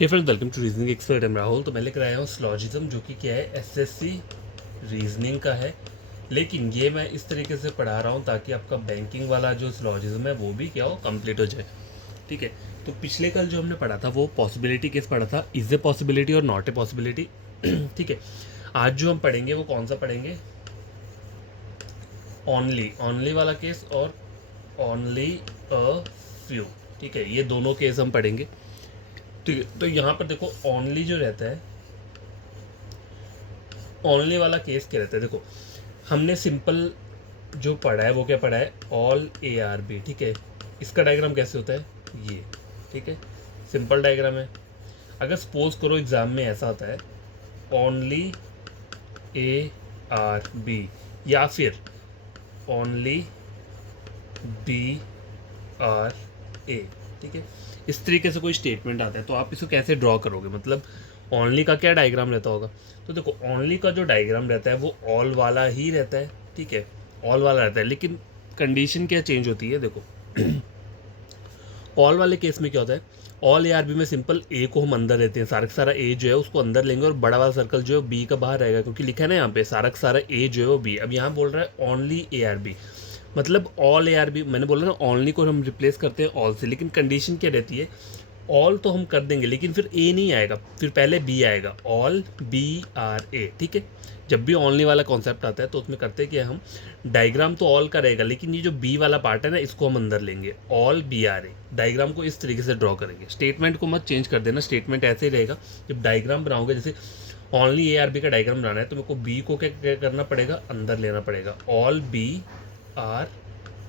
Hey friends, welcome to reasoning expert. Am Rahul. तो मैं लेकर आया हूँ स्लॉजिज्म, जो कि क्या है, एसएससी रीजनिंग का है। लेकिन ये मैं इस तरीके से पढ़ा रहा हूँ ताकि आपका बैंकिंग वाला जो स्लॉजिज्म है वो भी क्या हो, कंप्लीट हो जाए। ठीक है। तो पिछले कल जो हमने पढ़ा था वो पॉसिबिलिटी केस पढ़ा था, इज ए पॉसिबिलिटी और नॉट ए पॉसिबिलिटी। ठीक है। आज जो हम पढ़ेंगे वो कौन सा पढ़ेंगे, ऑनली वाला केस और ऑनली अ फ्यू। ठीक है, ये दोनों केस हम पढ़ेंगे। ठीक है। तो यहाँ पर देखो, ऑनली जो रहता है, ऑनली वाला केस क्या रहता है, देखो हमने सिंपल जो पढ़ा है वो क्या पढ़ा है, ऑल ए आर बी। ठीक है। इसका डायग्राम कैसे होता है, ये। ठीक है, सिंपल डायग्राम है। अगर सपोज करो एग्जाम में ऐसा होता है, ओनली ए आर बी या फिर ओनली बी आर ए। ठीक है, इस तरीके से कोई स्टेटमेंट आता है तो आप इसको कैसे ड्रॉ करोगे, मतलब ओनली का क्या डायग्राम रहता होगा। तो देखो, ओनली का जो डायग्राम रहता है वो ऑल वाला ही रहता है। ठीक है, ऑल वाला रहता है, लेकिन कंडीशन क्या चेंज होती है, देखो। ऑल वाले केस में क्या होता है, ऑल ए आर बी में सिंपल ए को हम अंदर लेते हैं, सारा का सारा ए जो है उसको अंदर लेंगे और बड़ा वाला सर्कल जो है बी का बाहर रहेगा, क्योंकि लिखा है ना यहाँ पे सारा का सारा ए जो है वो बी। अब यहाँ बोल रहा है ओनली ए आर बी, मतलब ऑल ए आर बी। मैंने बोला ना, ओनली को हम रिप्लेस करते हैं ऑल से, लेकिन कंडीशन क्या रहती है, ऑल तो हम कर देंगे लेकिन फिर ए नहीं आएगा, फिर पहले बी आएगा, ऑल बी आर ए। ठीक है। जब भी ओनली वाला कॉन्सेप्ट आता है तो उसमें करते हैं कि हम डायग्राम तो ऑल का रहेगा, लेकिन ये जो बी वाला पार्ट है ना, इसको हम अंदर लेंगे, all B are A. Diagram को इस तरीके से ड्रॉ करेंगे, स्टेटमेंट को मत चेंज कर देना, स्टेटमेंट ऐसे ही रहेगा। जब डायग्राम बनाओगे, जैसे ओनली ए आर बी का डायग्राम बनाना है तो मेरे को बी को क्या करना पड़ेगा, अंदर लेना पड़ेगा, ऑल बी आर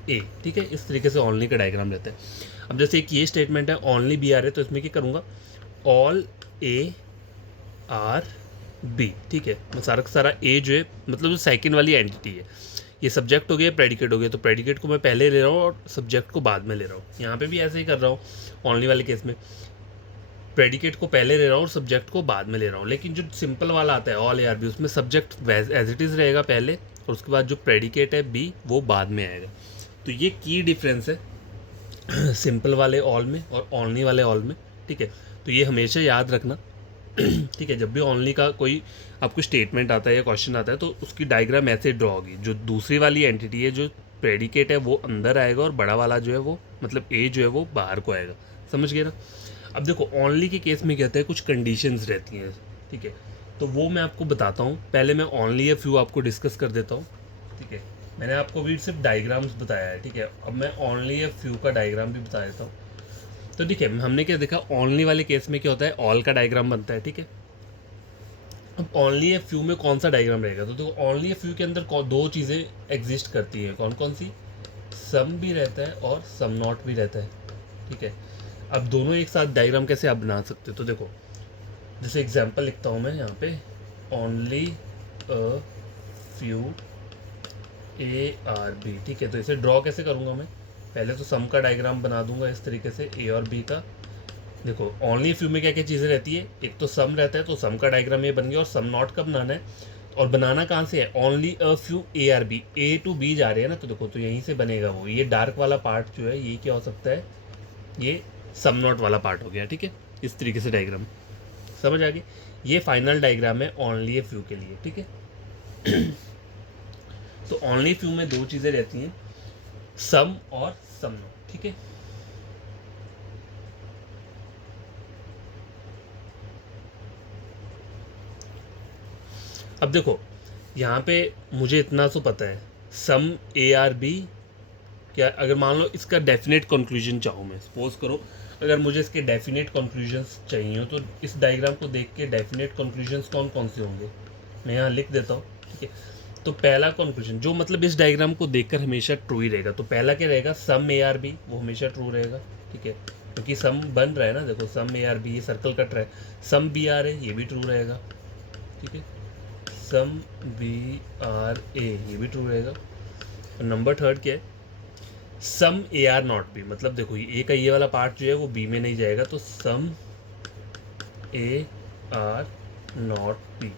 ए। ठीक है, इस तरीके से ओनली का डायग्राम रहता है। अब जैसे एक ये स्टेटमेंट है, ओनली बी आर है, तो इसमें क्या करूँगा, ऑल ए आर बी। ठीक है, मैं सारा का सारा ए जो है, मतलब जो सेकंड वाली एंटिटी है, ये सब्जेक्ट हो गया, प्रेडिकेट हो गया, तो प्रेडिकेट को मैं पहले ले रहा हूँ और सब्जेक्ट को बाद में ले रहा हूँ। यहाँ पे भी ऐसे ही कर रहा हूँ, ओनली वाले केस में प्रेडिकेट को पहले ले रहा हूँ और सब्जेक्ट को बाद में ले रहा हूँ। लेकिन जो सिंपल वाला आता है ऑल ए आर बी, उसमें सब्जेक्ट एज इट इज़ रहेगा पहले, और उसके बाद जो प्रेडिकेट है बी वो बाद में आएगा। तो ये की डिफरेंस है सिंपल वाले ऑल में और ओनली वाले ऑल में। ठीक है, तो ये हमेशा याद रखना। ठीक है, जब भी ओनली का कोई आपको स्टेटमेंट आता है या क्वेश्चन आता है तो उसकी डायग्राम ऐसे ड्रॉ होगी, जो दूसरी वाली एंटिटी है, जो प्रेडिकेट है, वो अंदर आएगा और बड़ा वाला जो है वो, मतलब ए जो है वो बाहर को आएगा। समझ गए ना। अब देखो, ओनली के केस में कहते हैं कुछ कंडीशंस रहती हैं। ठीक है, तो वो मैं आपको बताता हूँ। पहले मैं ओनली या फ्यू आपको डिस्कस कर देता हूँ। ठीक है, मैंने आपको भी सिर्फ डायग्राम्स बताया है। ठीक है, अब मैं ओनली या फ्यू का डायग्राम भी बता देता हूँ। तो ठीक है, हमने क्या देखा, ओनली वाले केस में क्या होता है, ऑल का डायग्राम बनता है। ठीक है, अब ओनली या फ्यू में कौन सा डायग्राम रहेगा, तो देखो ओनली या फ्यू के अंदर दो चीज़ें एग्जिस्ट करती हैं, कौन कौन सी, सम भी रहता है और सम नॉट भी रहता है। ठीक है, अब दोनों एक साथ डायग्राम कैसे आप बना सकते हो, तो देखो जैसे एग्जांपल लिखता हूँ मैं यहाँ पे, only a few A are B. ठीक है, तो इसे ड्रॉ कैसे करूँगा मैं, पहले तो सम का डायग्राम बना दूंगा इस तरीके से, ए और बी का। देखो ओनली फ्यू में क्या क्या चीज़ें रहती है, एक तो सम रहता है, तो सम का डायग्राम ये बन गया, और सम नॉट का बनाना है, और बनाना कहाँ से है, only a few A are B, A to B जा रहे हैं ना, तो देखो तो यहीं से बनेगा वो, ये डार्क वाला पार्ट जो है ये क्या हो सकता है, ये सम नॉट वाला पार्ट हो गया। ठीक है, इस तरीके से डायग्राम समझ आ गई। ये फाइनल डायग्राम है ओनली ए फ्यू के लिए। ठीक है, तो ओनली फ्यू में दो चीज़ें रहती हैं, सम और सम नॉट। ठीक है, अब देखो यहाँ पे मुझे इतना तो पता है, सम ए आर बी, क्या अगर मान लो इसका डेफिनेट कंक्लूजन चाहूँ मैं, सपोज करो अगर मुझे इसके डेफिनेट कंक्लूजन्स चाहिए हो, तो इस डायग्राम को देख के डेफिनेट कंक्लूजन्स कौन कौन से होंगे, मैं यहाँ लिख देता हूँ। ठीक है, तो पहला कंक्लूजन जो, मतलब इस डायग्राम को देखकर हमेशा ट्रू ही रहेगा, तो पहला क्या रहेगा, सम ए आर बी, वो हमेशा ट्रू रहेगा। ठीक है, क्योंकि सम बन रहा है ना, देखो सम ए आर बी, ये सर्कल कट रहा है, सम बी आर है, ये भी ट्रू रहेगा। ठीक है, सम बी आर ए, ये भी ट्रू रहेगा। और नंबर थर्ड क्या है, some A are not B, मतलब देखो ए का ये वाला पार्ट जो है वो बी में नहीं जाएगा, तो some A are not B.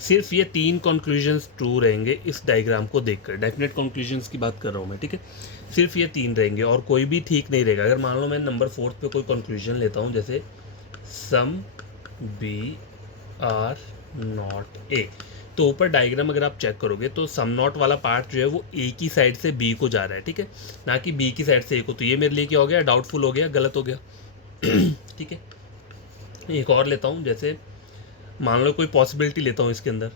सिर्फ ये तीन कंक्लूजन्स ट्रू रहेंगे इस डायग्राम को देखकर, डेफिनेट कंक्लूजन्स की बात कर रहा हूँ मैं। ठीक है, सिर्फ ये तीन रहेंगे और कोई भी ठीक नहीं रहेगा। अगर मान लो मैं नंबर फोर्थ पे कोई कंक्लूजन लेता हूँ, जैसे some B are not A. तो ऊपर डायग्राम अगर आप चेक करोगे तो सम नॉट वाला पार्ट जो है वो ए की साइड से बी को जा रहा है, ठीक है, ना कि बी की साइड से ए को। तो ये मेरे लिए क्या हो गया, डाउटफुल हो गया, गलत हो गया। ठीक है, एक और लेता हूँ, जैसे मान लो कोई पॉसिबिलिटी लेता हूँ इसके अंदर।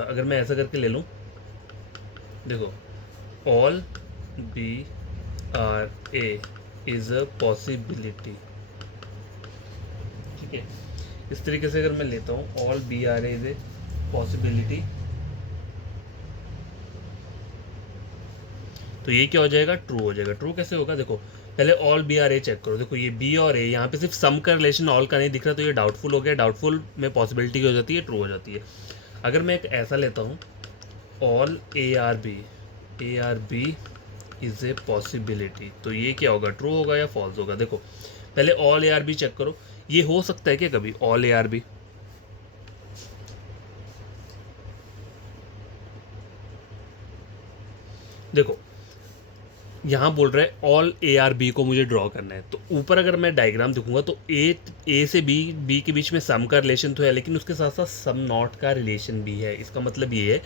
अगर मैं ऐसा करके ले लूँ, देखो, all B are A is a possibility, ठीक है। इस तरीके से अगर मैं लेता हूँ, all B are A is a possibility, तो ये क्या हो जाएगा, ट्रू हो जाएगा। ट्रू कैसे होगा, देखो पहले all B are A check करो। देखो ये बी और ए, यहाँ पे सिर्फ सम का रिलेशन ऑल का नहीं दिख रहा, तो ये डाउटफुल हो गया। डाउटफुल में पॉसिबिलिटी हो जाती है, ट्रू हो जाती है। अगर मैं एक ऐसा लेता हूँ, all A are B is a possibility, तो ये क्या होगा, ट्रू होगा या फॉल्स होगा। देखो पहले all A are B check करो, ये हो सकता है क्या कभी ऑल ए आर बी, देखो यहाँ बोल रहा है ऑल ए आर बी को मुझे ड्रॉ करना है। तो ऊपर अगर मैं डायग्राम दिखूंगा तो ए से बी के बीच में सम का रिलेशन तो है, लेकिन उसके साथ साथ सम नॉट का रिलेशन भी है। इसका मतलब ये है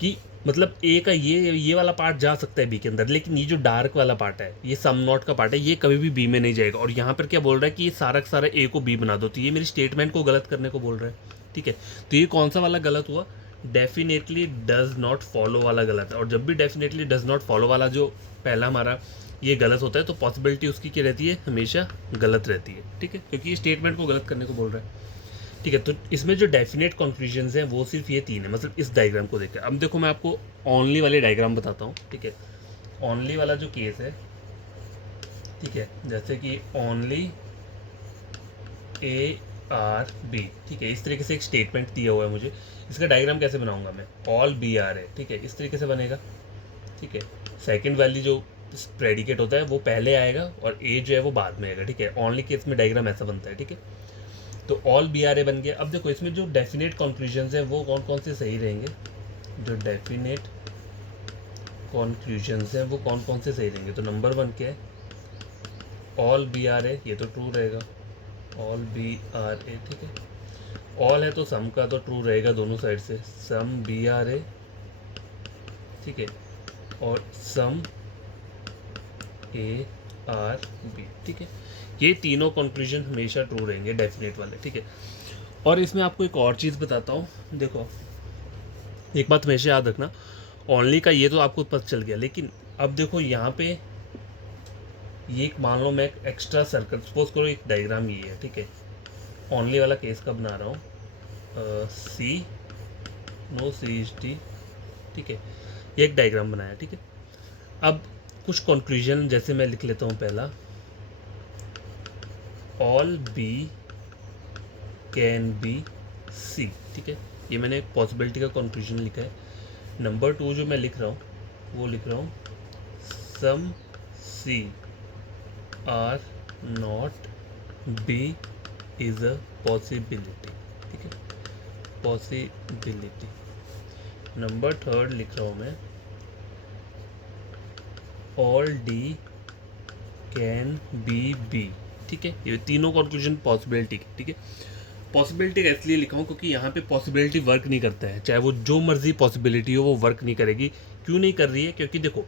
कि मतलब ए का ये वाला पार्ट जा सकता है बी के अंदर, लेकिन ये जो डार्क वाला पार्ट है, ये सम नॉट का पार्ट है, ये कभी भी बी में नहीं जाएगा। और यहाँ पर क्या बोल रहा है कि ये सारा का सारा ए को बी बना दो, तो ये मेरी स्टेटमेंट को गलत करने को बोल रहा है, ठीक है। तो ये कौन सा वाला गलत हुआ, डेफिनेटली डज नॉट फॉलो वाला गलत है। और जब भी डेफिनेटली डज नॉट फॉलो वाला जो पहला हमारा ये गलत होता है, तो पॉसिबिलिटी उसकी क्या रहती है, हमेशा गलत रहती है, ठीक है, क्योंकि ये स्टेटमेंट को गलत करने को बोल रहा है, ठीक है। तो इसमें जो डेफिनेट कंक्लूजन्स हैं वो सिर्फ ये तीन है, मतलब इस डायग्राम को देखकर। अब देखो मैं आपको ओनली वाले डायग्राम बताता हूँ, ठीक है। ओनली वाला जो केस है, ठीक है, जैसे कि ओनली ए आर बी, ठीक है, इस तरीके से एक स्टेटमेंट दिया हुआ है मुझे। इसका डायग्राम कैसे बनाऊंगा मैं, ऑल बी आर है, ठीक है, इस तरीके से बनेगा, ठीक है। सेकंड वैल्यू जो प्रेडिकेट होता है वो पहले आएगा और ए जो है वो बाद में आएगा, ठीक है। ओनली केस में डायग्राम ऐसा बनता है, ठीक है। तो ऑल बी आर ए बन गया। अब देखो इसमें जो डेफिनेट कंक्लूजन्स हैं वो कौन कौन से सही रहेंगे, जो डेफिनेट कंक्लूजन्स हैं वो कौन कौन से सही रहेंगे। तो नंबर 1 क्या है, ऑल बी आर ए, ये तो ट्रू रहेगा, ऑल बी आर ए, ठीक है। ऑल है तो सम का तो ट्रू रहेगा दोनों साइड से, सम बी आर ए, ठीक है, और सम ए आर बी, ठीक है। ये तीनों कंक्लूजन हमेशा ट्रू रहेंगे, डेफिनेट वाले, ठीक है। और इसमें आपको एक और चीज़ बताता हूँ, देखो एक बात हमेशा याद रखना, ओनली का ये तो आपको पता चल गया, लेकिन अब देखो यहाँ पे ये मान लो मैं एक एक्स्ट्रा सर्कल, सपोज करो एक डायग्राम ये है, ठीक है। ओनली वाला केस का बना रहा हूँ, सी नो सी एच टी, ठीक है, ये एक डायग्राम बनाया, ठीक है। अब कुछ कंक्लूजन जैसे मैं लिख लेता हूँ, पहला all B can be C, ठीक है, ये मैंने एक पॉसिबिलिटी का कंक्लूजन लिखा है। नंबर 2 जो मैं लिख रहा हूँ वो लिख रहा हूँ, some C are not B is a possibility, ठीक है, पॉसिबिलिटी। नंबर 3 लिख रहा हूँ मैं, all D can be B, ठीक है। ये तीनों कंक्लूजन पॉसिबिलिटी, ठीक है। पॉसिबिलिटी इसलिए लिखा हूँ क्योंकि यहाँ पे पॉसिबिलिटी वर्क नहीं करता है, चाहे वो जो मर्जी पॉसिबिलिटी हो वो वर्क नहीं करेगी। क्यों नहीं कर रही है, क्योंकि देखो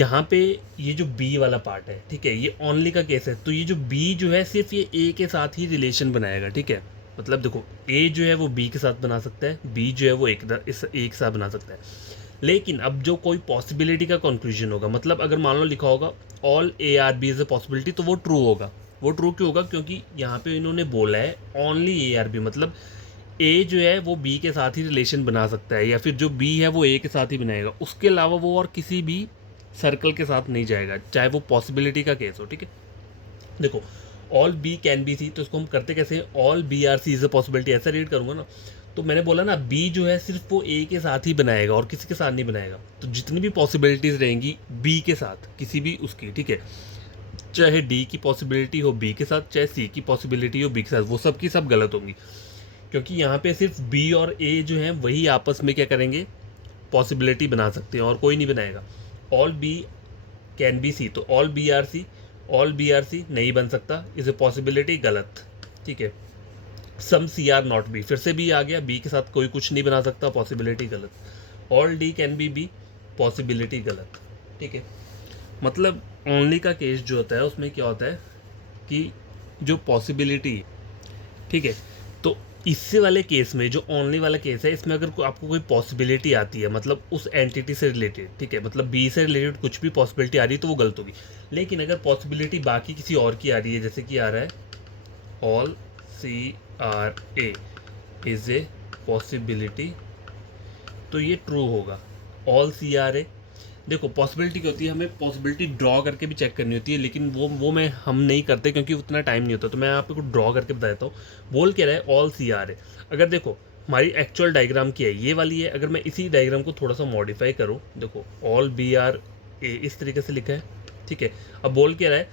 यहाँ पे ये जो बी वाला पार्ट है, ठीक है, ये ओनली का केस है, तो ये जो बी जो है सिर्फ ये ए के साथ ही रिलेशन बनाएगा, ठीक है। मतलब देखो ए जो है वो बी के साथ बना सकता है, बी जो है वो एक साथ बना सकता है। लेकिन अब जो कोई पॉसिबिलिटी का कंक्लूजन होगा, मतलब अगर मान लो लिखा होगा all A are B is a possibility, तो वो ट्रू होगा। वो ट्रू क्यों होगा, क्योंकि यहाँ पे इन्होंने बोला है ओनली ए आर बी, मतलब ए जो है वो बी के साथ ही रिलेशन बना सकता है, या फिर जो बी है वो ए के साथ ही बनाएगा, उसके अलावा वो और किसी भी सर्कल के साथ नहीं जाएगा, चाहे वो पॉसिबिलिटी का केस हो, ठीक है। देखो all B can be C, तो इसको हम करते कैसे, all B are C is a possibility, ऐसा रीड करूँगा ना। तो मैंने बोला ना बी जो है सिर्फ वो ए के साथ ही बनाएगा और किसी के साथ नहीं बनाएगा। तो जितनी भी पॉसिबिलिटीज़ रहेंगी बी के साथ किसी भी उसकी, ठीक है, चाहे डी की पॉसिबिलिटी हो बी के साथ, चाहे सी की पॉसिबिलिटी हो बी के साथ, वो सब की सब गलत होंगी, क्योंकि यहाँ पे सिर्फ बी और ए जो हैं वही आपस में क्या करेंगे, पॉसिबिलिटी बना सकते हैं और कोई नहीं बनाएगा। All B can be C, तो all B are C, all B are C नहीं बन सकता, इज ए पॉसिबिलिटी, गलत, ठीक है। Some C are not B, फिर से बी आ गया, बी के साथ कोई कुछ नहीं बना सकता, पॉसिबिलिटी गलत। All D can B, possibility गलत, ठीक है। मतलब ओनली का केस जो होता है उसमें क्या होता है कि जो पॉसिबिलिटी, ठीक है, तो इससे वाले केस में जो ओनली वाला केस है, इसमें अगर आपको कोई पॉसिबिलिटी आती है मतलब उस एंटिटी से रिलेटेड, ठीक है, मतलब बी से रिलेटेड कुछ भी पॉसिबिलिटी आ रही है तो वो गलत होगी। लेकिन अगर पॉसिबिलिटी बाकी किसी और की आ रही है, जैसे कि आ रहा है all C are A is a possibility, तो ये ट्रू होगा। ऑल सी आर ए, देखो पॉसिबिलिटी क्या होती है, हमें पॉसिबिलिटी ड्रॉ करके भी चेक करनी होती है, लेकिन वो हम नहीं करते क्योंकि उतना टाइम नहीं होता, तो मैं आप को ड्रॉ करके बता देता हूँ। बोल क्या रहा है, ऑल सी आर है। अगर देखो हमारी एक्चुअल डायग्राम की है, ये वाली है, अगर मैं इसी डायग्राम को थोड़ा सा मॉडिफाई करूँ, देखो ऑल बी आर ए इस तरीके से लिखा है, ठीक है। अब बोल क्या रहा है,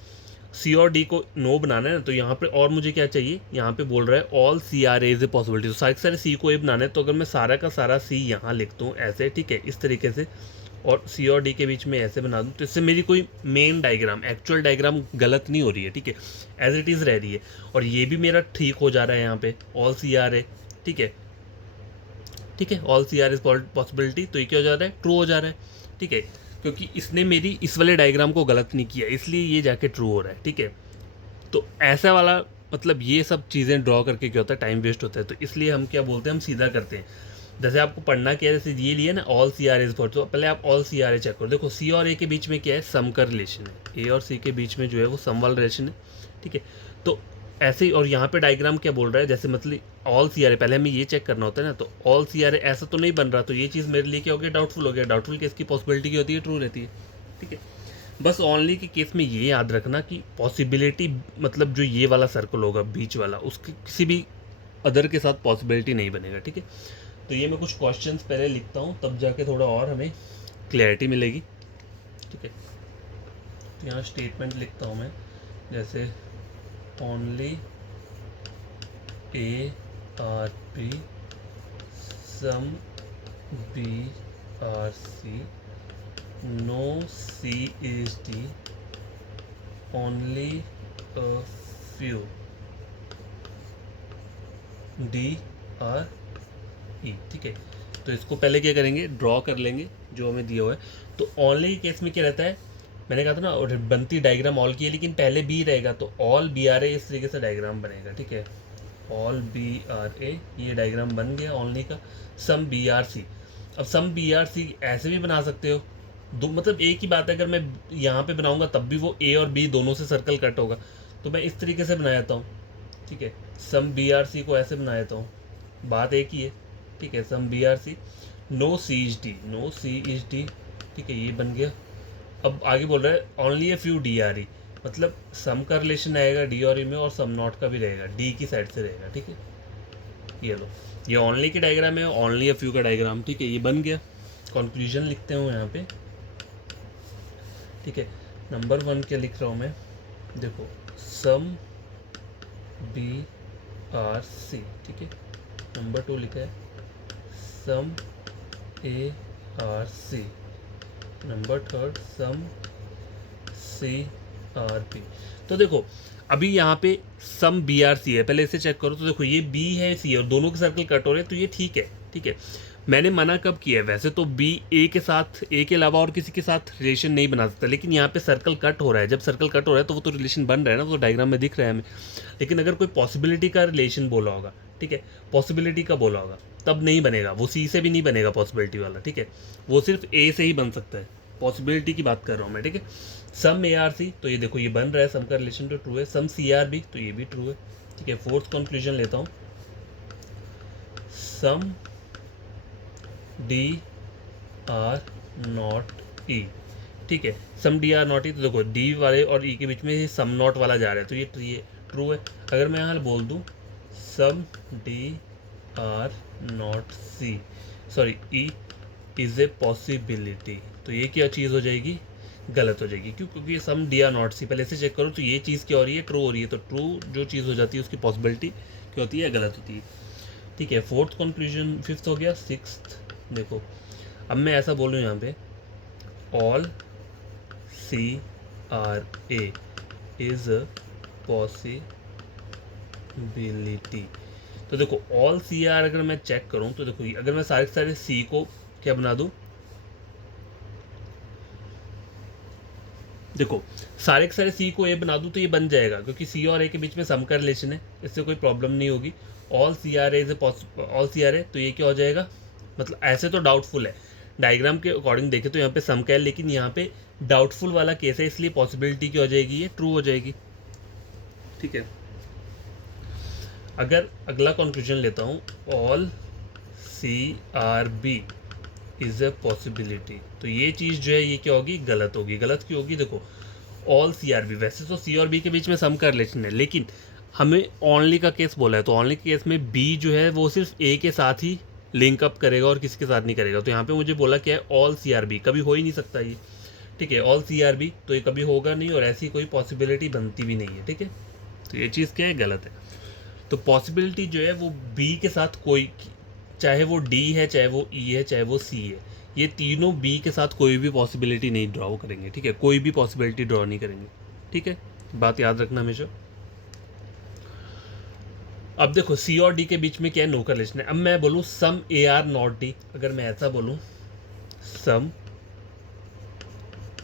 सी और डी को नो बनाना है ना, तो यहाँ पे और मुझे क्या चाहिए, यहाँ पे बोल रहा है all C are A is a possibility, तो सारे सी को ए बनाना है, तो अगर मैं सारा का सारा सी यहाँ लिख दूँ ऐसे, ठीक है, इस तरीके से, और सी और डी के बीच में ऐसे बना दूँ, तो इससे मेरी कोई मेन डायग्राम, एक्चुअल डायग्राम गलत नहीं हो रही है, ठीक है, एज इट इज़ रह रही है। और ये भी मेरा ठीक हो जा रहा है यहाँ पे, ऑल सी आर है, ठीक है, ठीक है, all C are is possibility, तो ये क्या हो जा रहा है, ट्रू हो जा रहा है, ठीक है, क्योंकि इसने मेरी इस वाले डायग्राम को गलत नहीं किया, इसलिए ये जाके ट्रू हो रहा है, ठीक है। तो ऐसा वाला मतलब ये सब चीज़ें ड्रॉ करके क्या होता है, टाइम वेस्ट होता है, तो इसलिए हम क्या बोलते हैं, हम सीधा करते हैं। जैसे आपको पढ़ना क्या है, जैसे ये लिया ना all C are is for, तो पहले आप all C are A check करो, देखो सी और ए के बीच में क्या है, सम का रिलेशन है, ए और सी के बीच में जो है वो सम वाला रिलेशन है, ठीक है। तो ऐसे ही, और यहाँ पे डायग्राम क्या बोल रहा है, जैसे मतलब ऑल सी आर ए, पहले हमें ये चेक करना होता है ना, तो ऑल सी आर ए ऐसा तो नहीं बन रहा, तो ये चीज़ मेरे लिए क्या हो गया, डाउटफुल हो गया। डाउटफुल केस की पॉसिबिलिटी की होती है, ट्रू रहती है, ठीक है। बस ओनली के केस में ये याद रखना कि पॉसिबिलिटी मतलब जो ये वाला सर्कल होगा बीच वाला, उसके किसी भी अदर के साथ पॉसिबिलिटी नहीं बनेगा, ठीक है। तो ये मैं कुछ क्वेश्चंस पहले लिखता हूँ, तब जाके थोड़ा और हमें क्लैरिटी मिलेगी, ठीक है। तो यहाँ स्टेटमेंट लिखता हूँ मैं, जैसे only A are P some B are C no C is D only a few D are E, ठीक है। तो इसको पहले क्या करेंगे, ड्रॉ कर लेंगे जो हमें दिया हुआ है। तो ओनली केस में क्या रहता है, मैंने कहा था ना, और बनती डायग्राम ऑल की है, लेकिन पहले बी रहेगा, तो ऑल बी आर ए इस तरीके से डायग्राम बनेगा, ठीक है। ऑल बी आर ए, ये डायग्राम बन गया ओनली का। सम बी आर सी, अब सम बी आर सी ऐसे भी बना सकते हो, दो मतलब एक ही बात है, अगर मैं यहाँ पे बनाऊंगा तब भी वो ए और बी दोनों से सर्कल कट होगा, तो मैं इस तरीके से बना देता हूँ, ठीक है। सम बी आर सी को ऐसे बना देता हूँ, बात एक ही है, ठीक है। Some B are C no C is D, no C is D, ठीक है, ये बन गया। अब आगे बोल रहा है only a few D are ई, मतलब सम का रिलेशन आएगा डी और ई में, और सम नॉट का भी रहेगा, डी की साइड से रहेगा, ठीक है। ये लो, ये ओनली की डायग्राम है, ओनली ए फ्यू का डायग्राम, ठीक है, ये बन गया। कंक्लूजन लिखते हो यहाँ पे, ठीक है। नंबर 1 क्या लिख रहा हूँ मैं, देखो सम बी आर सी, ठीक है। नंबर 2 लिखा है some A are C. Number 3 some C are P. तो देखो अभी यहाँ पे सम बी आर सी है, पहले इसे चेक करो, तो देखो ये बी है सी है, और दोनों के सर्कल कट हो रहे हैं, तो ये ठीक है, ठीक है। मैंने मना कब किया है, वैसे तो बी ए के साथ, ए के अलावा और किसी के साथ रिलेशन नहीं बना सकता, लेकिन यहाँ पे सर्कल कट हो रहा है, जब सर्कल कट हो रहा है तो वो तो रिलेशन बन रहा है ना, वो तो डायग्राम में दिख रहा है हमें। लेकिन अगर कोई पॉसिबिलिटी का रिलेशन बोला होगा, ठीक है, पॉसिबिलिटी का बोला होगा, तब नहीं बनेगा, वो सी से भी नहीं बनेगा पॉसिबिलिटी वाला, ठीक है, वो सिर्फ ए से ही बन सकता है। पॉसिबिलिटी की बात कर रहा हूँ मैं, ठीक है। सम ए आर सी, तो ये देखो ये बन रहा है, सम का रिलेशन तो ट्रू है। सम सी आर बी, तो ये भी ट्रू है, ठीक है। फोर्थ कंक्लूजन लेता हूँ, सम डी आर नॉट ई, ठीक है। Some D are not E, तो देखो डी वाले और ई के बीच में सम नॉट वाला जा रहा है, तो ये ट्रू है। अगर मैं यहाँ बोल दूँ some D are not C, sorry E is a possibility, तो ये क्या चीज़ हो जाएगी, गलत हो जाएगी। क्यों, क्योंकि सम डी आर नॉट सी, पहले से चेक करो, तो ये चीज़ क्या हो रही है, ट्रू हो रही है, तो ट्रू जो चीज़ हो जाती है उसकी पॉसिबिलिटी क्या होती है, गलत होती है, ठीक है। फोर्थ कंक्लूजन, फिफ्थ हो गया। सिक्स्थ देखो, अब मैं ऐसा बोलूँ यहाँ पे all C are A is a possibility. तो देखो ऑल सी आर अगर मैं चेक करूं तो देखो अगर मैं सारे के सारे सी को क्या बना दूं, देखो सारे के सारे सी को ए बना दूं तो ये बन जाएगा, क्योंकि सी और ए के बीच में सम का रिलेशन है, इससे कोई प्रॉब्लम नहीं होगी। All C are A all C are ए, तो ये क्या हो जाएगा, मतलब ऐसे तो डाउटफुल है, डायग्राम के अकॉर्डिंग देखें तो यहाँ पे सम का है, लेकिन यहाँ पे डाउटफुल वाला केस है, इसलिए पॉसिबिलिटी क्या हो जाएगी, ये ट्रू हो जाएगी। ठीक है, अगर अगला कंक्लूजन लेता हूँ, all C are B is a possibility, तो ये चीज़ जो है ये क्या होगी, गलत होगी। गलत क्यों होगी, देखो ऑल सी आर बी, वैसे तो सी और बी के बीच में सम का रिलेशन है, लेकिन हमें ओनली का केस बोला है, तो ओनली के केस में बी जो है वो सिर्फ ए के साथ ही लिंक अप करेगा और किसी के साथ नहीं करेगा। तो यहाँ पे मुझे बोला क्या है, ऑल सी आर बी, कभी हो ही नहीं सकता ये। ठीक है, ऑल सी आर बी, तो ये कभी होगा नहीं और ऐसी कोई पॉसिबिलिटी बनती भी नहीं है। ठीक है, तो ये चीज़ क्या है, गलत है। तो पॉसिबिलिटी जो है वो बी के साथ कोई, चाहे वो डी है, चाहे वो ई है, चाहे वो सी है, ये तीनों बी के साथ कोई भी पॉसिबिलिटी नहीं ड्रॉ करेंगे। ठीक है, कोई भी पॉसिबिलिटी ड्रॉ नहीं करेंगे। ठीक है, बात याद रखना हमेशा। अब देखो सी और डी के बीच में क्या है, नो का रिलेशन है। अब मैं बोलूँ some A are not D, अगर मैं ऐसा बोलूँ some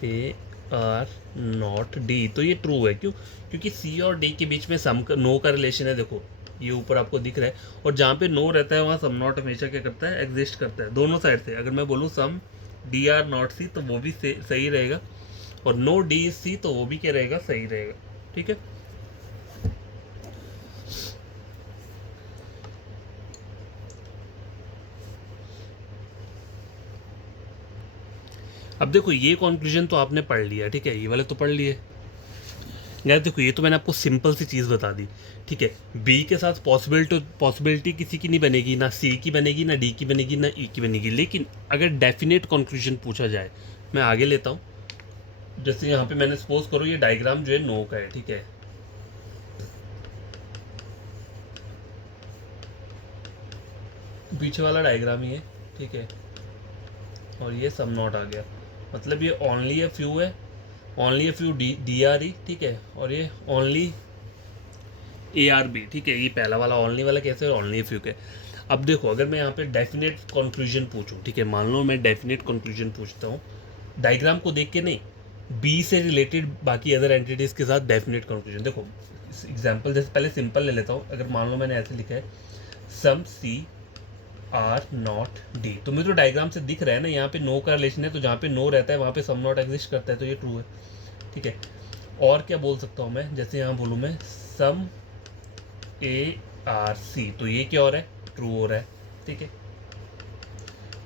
A are not D, तो ये ट्रू है। क्यों, क्योंकि सी और डी के बीच में सम का नो का रिलेशन है। देखो ये ऊपर आपको दिख रहा है, और जहाँ पे नो रहता है वहाँ सम नॉट हमेशा क्या करता है, एग्जिस्ट करता है दोनों साइड से। अगर मैं बोलूँ सम डी आर नॉट सी, तो वो भी सही रहेगा, और नो डी इज सी, तो वो भी क्या रहेगा, सही रहेगा। ठीक है, अब देखो ये कंक्लूजन तो आपने पढ़ लिया। ठीक है, ये वाले तो पढ़ लिए यार। देखो ये तो मैंने आपको सिंपल सी चीज़ बता दी। ठीक है, बी के साथ पॉसिबिलिटी किसी की नहीं बनेगी, ना सी की बनेगी, ना डी की बनेगी, ना ई की बनेगी। लेकिन अगर डेफिनेट कंक्लूजन पूछा जाए, मैं आगे लेता हूँ। जैसे यहाँ पे मैंने सपोज करो ये डायग्राम जो है नो का है। ठीक है, पीछे वाला डायग्राम ही है। ठीक है, और ये सम नॉट आ गया, मतलब ये ओनली ए फ्यू है, only a few D are E. ठीक है, और ये ओनली ए आर बी। ठीक है, ये पहला वाला ओनली वाला कैसे है, ओनली ए फ्यू के। अब देखो अगर मैं यहाँ पे डेफिनेट कंक्लूजन पूछूं, ठीक है, मान लो मैं डेफिनेट कंक्लूजन पूछता हूँ, डायग्राम को देख के नहीं, बी से रिलेटेड बाकी अदर एंटिटीज़ के साथ डेफिनेट कंक्लूजन। देखो एग्जांपल जैसे पहले सिंपल ले लेता हूँ। अगर मान लो मैंने ऐसे लिखा है some C are not D, तो मुझे तो डायग्राम से दिख रहा है ना, यहाँ पे नो का रिलेशन है, तो जहाँ पे नो रहता है वहाँ पे सम नॉट एग्जिस्ट करता है, तो ये ट्रू है। ठीक है, और क्या बोल सकता हूँ मैं, जैसे यहाँ बोलूँ मैं सम ए आर सी, तो ये क्या हो रहा है, ट्रू हो रहा है। ठीक है,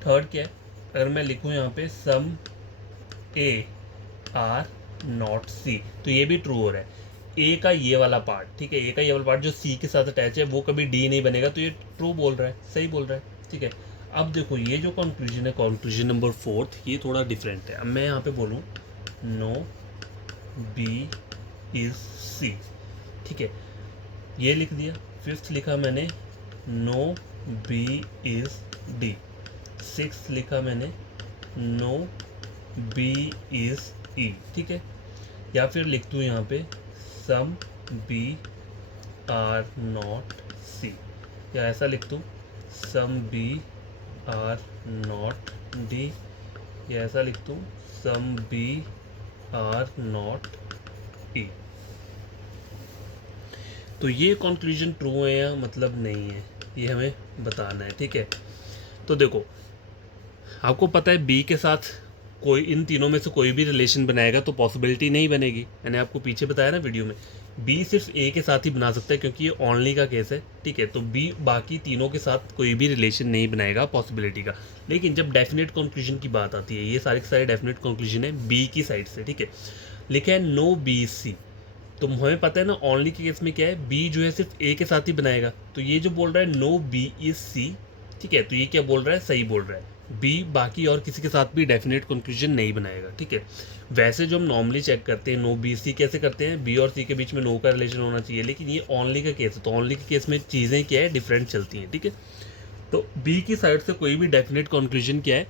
थर्ड क्या है, अगर मैं लिखूँ यहाँ पे सम ए आर नॉट सी, तो ये भी ट्रू हो रहा है। ए का ये वाला पार्ट, ठीक है, ए का ये वाला पार्ट जो सी के साथ अटैच है वो कभी डी नहीं बनेगा, तो ये ट्रू बोल रहा है, सही बोल रहा है। ठीक है, अब देखो ये जो कंक्लूजन है, कंक्लूजन नंबर 4, ये थोड़ा डिफरेंट है। अब मैं यहाँ पे बोलूँ नो बी इज सी। ठीक है, ये लिख दिया। फिफ्थ लिखा मैंने no B is D. Six लिखा मैंने नो बी इज ई। ठीक है, या फिर लिख दूँ यहाँ पे some B are not C, या ऐसा लिख दूँ some B are not D, या ऐसा लिख दूँ some B are not E. तो ये कंक्लूजन ट्रू है या मतलब नहीं है, ये हमें बताना है। ठीक है, तो देखो आपको पता है बी के साथ कोई इन तीनों में से कोई भी रिलेशन बनाएगा तो पॉसिबिलिटी नहीं बनेगी। मैंने आपको पीछे बताया ना वीडियो में, बी सिर्फ ए के साथ ही बना सकता है क्योंकि ये ओनली का केस है। ठीक है, तो बी बाकी तीनों के साथ कोई भी रिलेशन नहीं बनाएगा पॉसिबिलिटी का। लेकिन जब डेफिनेट कंक्लूजन की बात आती है, ये सारे के सारे डेफिनेट कंक्लूजन है बी की साइड से। ठीक है, लिखा है नो बी सी, तो हमें पता है ना ओनली के केस में क्या है, बी जो है सिर्फ ए के साथ ही बनाएगा। तो ये जो बोल रहा है नो बी इज सी, ठीक है, तो ये क्या बोल रहा है, सही बोल रहा है, बी बाकी और किसी के साथ भी डेफिनेट कंक्लूजन नहीं बनाएगा। ठीक है, वैसे जो हम नॉर्मली चेक करते हैं नो बी सी कैसे करते हैं, बी और सी के बीच में नो का रिलेशन होना चाहिए, लेकिन ये ओनली का केस है, तो ओनली के केस में चीज़ें क्या है, डिफरेंट चलती हैं। ठीक है, तो बी की साइड से कोई भी डेफिनेट कंक्लूजन क्या है,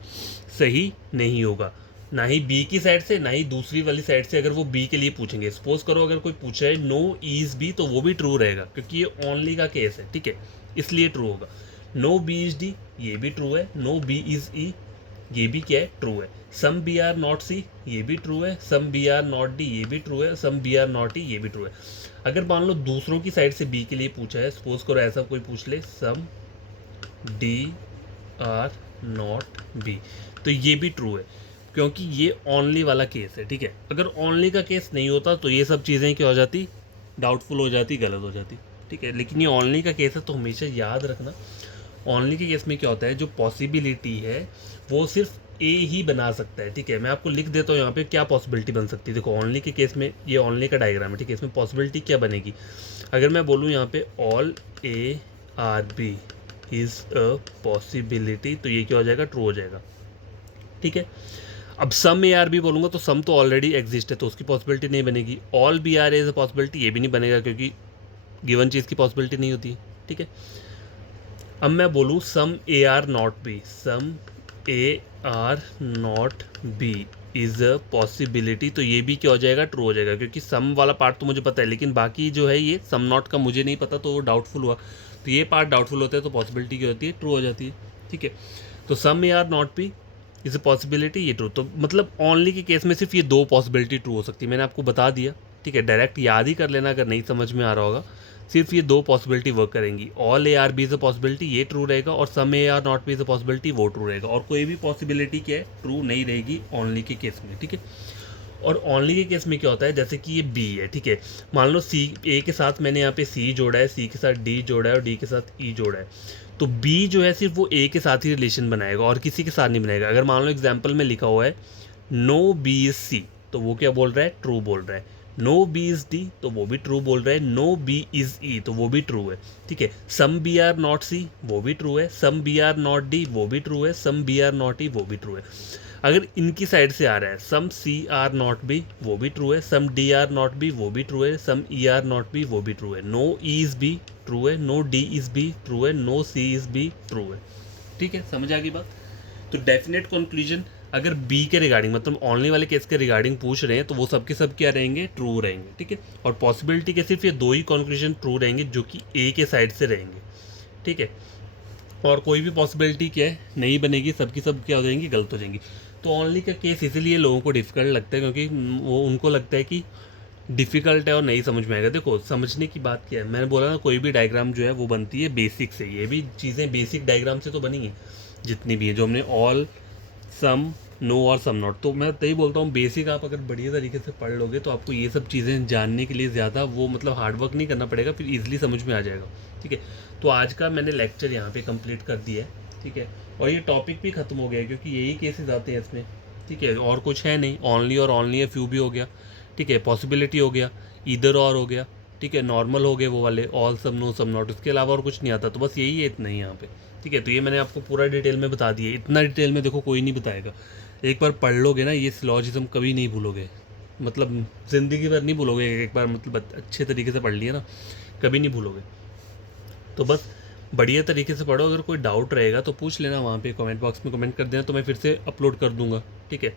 सही नहीं होगा। ना ही बी की साइड से ना ही दूसरी वाली साइड से अगर वो बी के लिए पूछेंगे। सपोज करो अगर कोई पूछे नो इज बी, तो वो भी ट्रू रहेगा क्योंकि ये ओनली का केस है, ठीक है, इसलिए ट्रू होगा। नो बी इज डी, ये भी ट्रू है। नो बी इज ई, ये भी क्या है, ट्रू है। Some B are not C, ये भी ट्रू है। Some B are not D, ये भी ट्रू है। Some B are not E, ये भी ट्रू है। अगर मान लो दूसरों की साइड से बी के लिए पूछा है, सपोज करो ऐसा कोई पूछ ले, सम डी आर नॉट बी, तो ये भी ट्रू है क्योंकि ये ओनली वाला केस है, ठीक है। अगर ओनली का केस नहीं होता तो ये सब चीज़ें क्या हो जाती, डाउटफुल हो जाती, गलत हो जाती, ठीक है। लेकिन ये ओनली का केस है तो हमेशा याद रखना, ओनली के केस में क्या होता है, जो पॉसिबिलिटी है वो सिर्फ ए ही बना सकता है, ठीक है। मैं आपको लिख देता हूँ यहाँ पे क्या पॉसिबिलिटी बन सकती है। देखो ओनली के केस में ये ओनली का डायग्राम है, ठीक है। इसमें पॉसिबिलिटी क्या बनेगी, अगर मैं बोलूँ यहाँ पे all A are B is a possibility, तो ये क्या हो जाएगा, ट्रू हो जाएगा, ठीक है। अब सम ए आर बी बोलूँगा तो सम तो ऑलरेडी एग्जिस्ट है तो उसकी पॉसिबिलिटी नहीं बनेगी। All B are is a possibility, ये भी नहीं बनेगा क्योंकि गिवन चीज़ की पॉसिबिलिटी नहीं होती है, ठीक है। अब मैं बोलूँ some A are not B, some A are not B is a possibility, तो ये भी क्या हो जाएगा, ट्रू हो जाएगा क्योंकि सम वाला पार्ट तो मुझे पता है लेकिन बाकी जो है ये सम नॉट का मुझे नहीं पता तो वो डाउटफुल हुआ। तो ये पार्ट डाउटफुल होता है तो पॉसिबिलिटी क्या होती है, ट्रू हो जाती है, ठीक है। तो some A are not B is a possibility, ये ट्रू। तो मतलब ओनली के केस में सिर्फ ये दो पॉसिबिलिटी ट्रू हो सकती है, मैंने आपको बता दिया, ठीक है। डायरेक्ट याद ही कर लेना अगर नहीं समझ में आ रहा होगा। सिर्फ ये दो पॉसिबिलिटी वर्क करेंगी, all A are B is a possibility, ये ट्रू रहेगा, और some A are not B is a possibility, वो ट्रू रहेगा। और कोई भी पॉसिबिलिटी क्या है, ट्रू नहीं रहेगी ओनली के केस में, ठीक है। और ओनली के केस में क्या होता है, जैसे कि ये बी है, ठीक है। मान लो सी, ए के साथ मैंने यहाँ पे सी जोड़ा है, सी के साथ डी जोड़ा है और डी के साथ ई जोड़ा है, तो बी जो है सिर्फ वो ए के साथ ही रिलेशन बनाएगा और किसी के साथ नहीं बनाएगा। अगर मान लो एग्जाम्पल में लिखा हुआ है नो बी इज सी, तो वो क्या बोल रहा है, ट्रू बोल रहा है। नो बी इज डी, तो वो भी ट्रू बोल रहा है। नो बी इज ई, तो वो भी ट्रू है, ठीक है। Some B are not C, वो भी ट्रू है। Some B are not D, वो भी ट्रू है। Some B are not E, वो भी ट्रू है। अगर इनकी साइड से आ रहा है some C are not B, वो भी ट्रू है। Some D are not B, वो भी ट्रू है। Some E are not B, वो भी ट्रू है। No E is B, true है। No D is B, true है। No C is B, true है, ठीक है। समझ आ गई बात। तो डेफिनेट कंक्लूजन अगर बी के रिगार्डिंग, मतलब ओनली वाले केस के रिगार्डिंग पूछ रहे हैं, तो वो सबके सब क्या रहेंगे, ट्रू रहेंगे, ठीक है। और पॉसिबिलिटी के सिर्फ ये दो ही कंक्लूजन ट्रू रहेंगे जो कि ए के साइड से रहेंगे, ठीक है। और कोई भी पॉसिबिलिटी क्या है, नहीं बनेगी, सबकी सब क्या हो जाएंगी, गलत हो जाएंगी। तो ओनली का केस इसीलिए लोगों को डिफ़िकल्ट लगता है क्योंकि वो उनको लगता है कि डिफ़िकल्ट है और नहीं समझ में आएगा। देखो समझने की बात क्या है, मैंने बोला ना कोई भी डायग्राम जो है वो बनती है बेसिक से, ये भी चीज़ें बेसिक डायग्राम से तो बनी हैं जितनी भी है, जो हमने ऑल, सम, नो और सम नॉट। तो मैं तभी बोलता हूँ बेसिक आप अगर बढ़िया तरीके से पढ़ लोगे तो आपको ये सब चीज़ें जानने के लिए ज़्यादा वो मतलब हार्डवर्क नहीं करना पड़ेगा, फिर ईजिली समझ में आ जाएगा, ठीक है। तो आज का मैंने लेक्चर यहाँ पे कंप्लीट कर दिया है, ठीक है। और ये टॉपिक भी ख़त्म हो गया है क्योंकि यही केसेस आते हैं इसमें, ठीक है। और कुछ है नहीं, ओनली और ओनली है, फ्यू भी हो गया, ठीक है। पॉसिबिलिटी हो गया, इधर और हो गया, ठीक है। नॉर्मल हो गए वो वाले, all, some, no, some not, उसके अलावा और कुछ नहीं आता। तो बस यही है, इतना ही यहाँ पे, ठीक है। तो ये मैंने आपको पूरा डिटेल में बता दिया, इतना डिटेल में देखो कोई नहीं बताएगा। एक बार पढ़ लोगे ना ये सिलॉजिज्म कभी नहीं भूलोगे, मतलब ज़िंदगी भर नहीं भूलोगे, एक बार मतलब अच्छे तरीके से पढ़ लिया ना, कभी नहीं भूलोगे। तो बस बढ़िया तरीके से पढ़ो, अगर कोई डाउट रहेगा तो पूछ लेना वहाँ पे, कमेंट बॉक्स में कमेंट कर देना, तो मैं फिर से अपलोड कर दूँगा, ठीक है।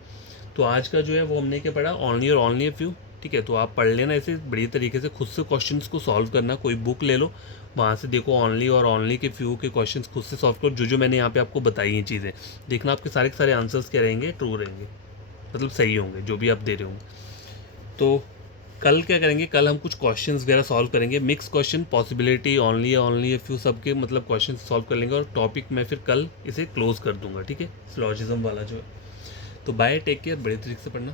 तो आज का जो है वो हमने क्या पढ़ा, ओनली और ओनली ए फ्यू, ठीक है। तो आप पढ़ लेना ऐसे बढ़िया तरीके से, खुद से क्वेश्चंस को सॉल्व करना, कोई बुक ले लो, वहाँ से देखो ओनली और ओनली के फ्यू के क्वेश्चंस खुद से सॉल्व करो, जो मैंने यहाँ पे आपको बताई हैं चीज़ें, देखना आपके सारे के सारे आंसर्स क्या रहेंगे, ट्रू रहेंगे, मतलब सही होंगे जो भी आप दे रहे होंगे। तो कल क्या करेंगे, कल हम कुछ क्वेश्चंस वगैरह सॉल्व करेंगे, mix question, possibility, only a few, सबके मतलब क्वेश्चन सॉल्व कर लेंगे, और टॉपिक मैं फिर कल इसे क्लोज कर दूंगा, ठीक है, सिलॉजिज्म वाला जो है। तो बाय, टेक केयर, बड़े तरीके से पढ़ना।